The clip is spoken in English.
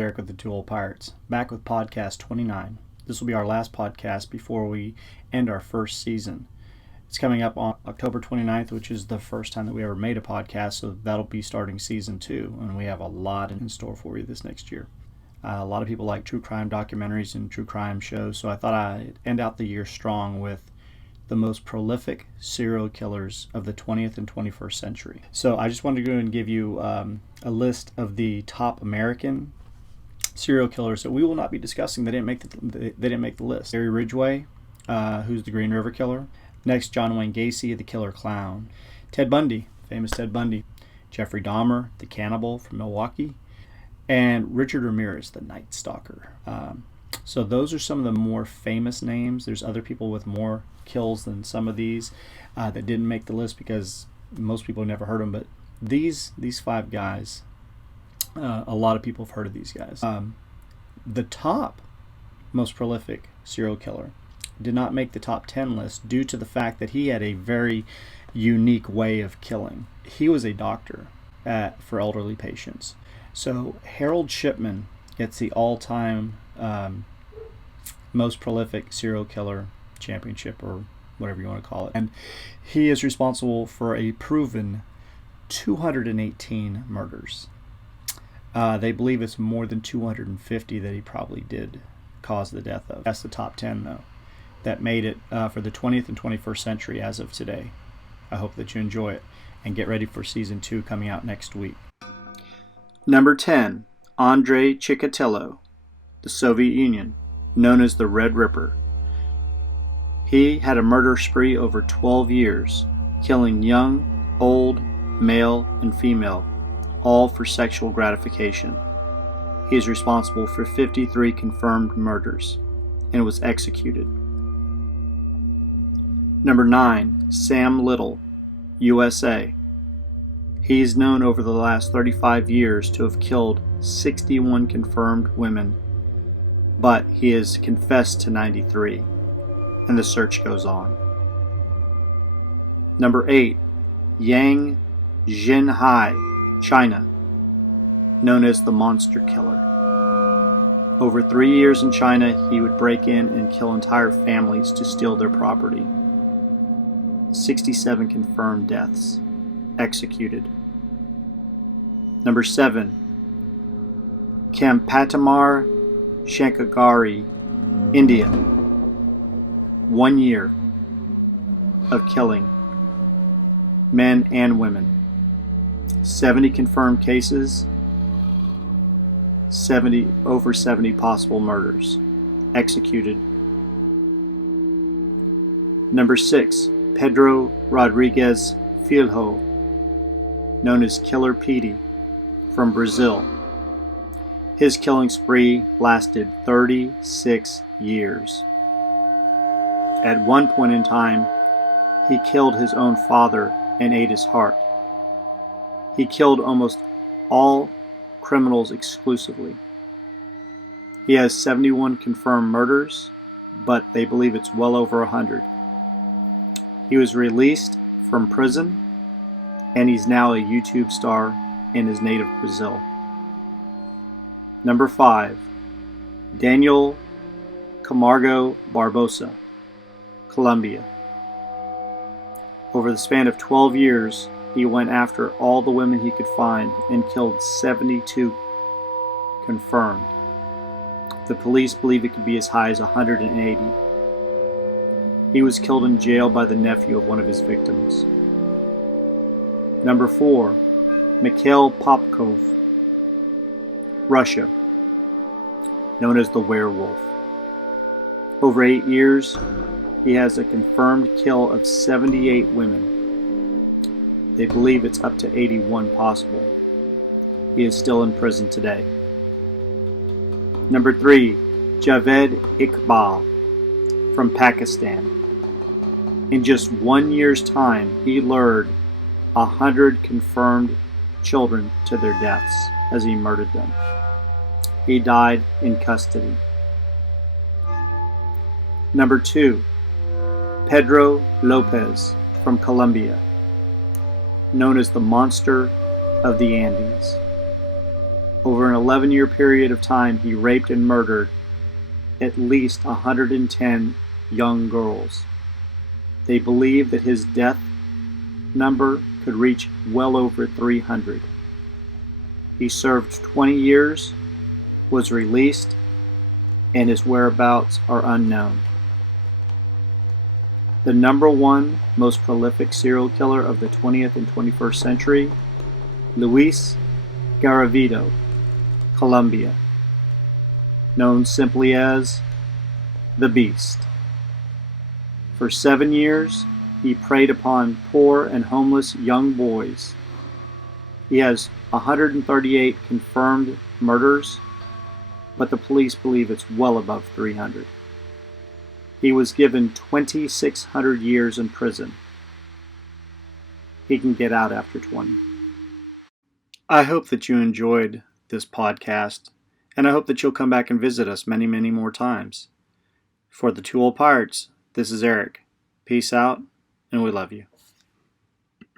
Eric with the Two Old Pirates, back with podcast 29. This will be our last podcast before we end our first season. It's coming up on October 29th, which is the first time that we ever made a podcast, so that'll be starting season 2, and we have a lot in store for you this next year. A lot of people like true crime documentaries and true crime shows, so I thought I'd end out the year strong with the most prolific serial killers of the 20th and 21st century. So I just wanted to go and give you a list of the top American serial killers that we will not be discussing. They didn't make the list. Gary Ridgway, who's the Green River Killer. Next, John Wayne Gacy, the Killer Clown. Ted Bundy, famous Ted Bundy. Jeffrey Dahmer, the Cannibal from Milwaukee. And Richard Ramirez, the Night Stalker. So those are some of the more famous names. There's other people with more kills than some of these that didn't make the list because most people never heard them. But these 5 guys, a lot of people have heard of these guys. The top most prolific serial killer did not make the top 10 list due to the fact that he had a very unique way of killing. He was a doctor for elderly patients. So Harold Shipman gets the all-time most prolific serial killer championship, or whatever you want to call it. And he is responsible for a proven 218 murders. They believe it's more than 250 that he probably did cause the death of. That's the top 10, though, that made it for the 20th and 21st century as of today. I hope that you enjoy it and get ready for season 2 coming out next week. Number 10, Andrei Chikatilo, the Soviet Union, known as the Red Ripper. He had a murder spree over 12 years, killing young, old, male, and female, all for sexual gratification. He is responsible for 53 confirmed murders and was executed. Number 9, Sam Little, USA. He is known over the last 35 years to have killed 61 confirmed women, but he has confessed to 93, and the search goes on. Number 8, Yang Jinhai, China, known as the Monster Killer. Over 3 years in China, he would break in and kill entire families to steal their property. 67 confirmed deaths, executed. Number 7, Kampatamar Shankagari, India. 1 year of killing men and women. 70 confirmed cases, over 70 possible murders, executed. Number 6, Pedro Rodrigues Filho, known as Killer Petey, from Brazil. His killing spree lasted 36 years. At one point in time, he killed his own father and ate his heart. He killed almost all criminals exclusively. He has 71 confirmed murders, but they believe it's well over 100. He was released from prison, and he's now a YouTube star in his native Brazil. Number 5, Daniel Camargo Barbosa, Colombia. Over the span of 12 years, he went after all the women he could find and killed 72 confirmed. The police believe it could be as high as 180. He was killed in jail by the nephew of one of his victims. Number 4, Mikhail Popkov, Russia, known as the Werewolf. Over 8 years, he has a confirmed kill of 78 women. They believe it's up to 81 possible. He is still in prison today. Number 3, Javed Iqbal, from Pakistan. In just 1 year's time, he lured 100 confirmed children to their deaths as he murdered them. He died in custody. Number 2, Pedro Lopez, from Colombia, known as the Monster of the Andes. Over an 11-year period of time, he raped and murdered at least 110 young girls. They believe that his death number could reach well over 300. He served 20 years, was released, and his whereabouts are unknown. The number one most prolific serial killer of the 20th and 21st century, Luis Garavito, Colombia, known simply as the Beast. For 7 years, he preyed upon poor and homeless young boys. He has 138 confirmed murders, but the police believe it's well above 300. He was given 2,600 years in prison. He can get out after 20. I hope that you enjoyed this podcast, and I hope that you'll come back and visit us many, many more times. For the Two Old Pirates, this is Eric. Peace out, and we love you.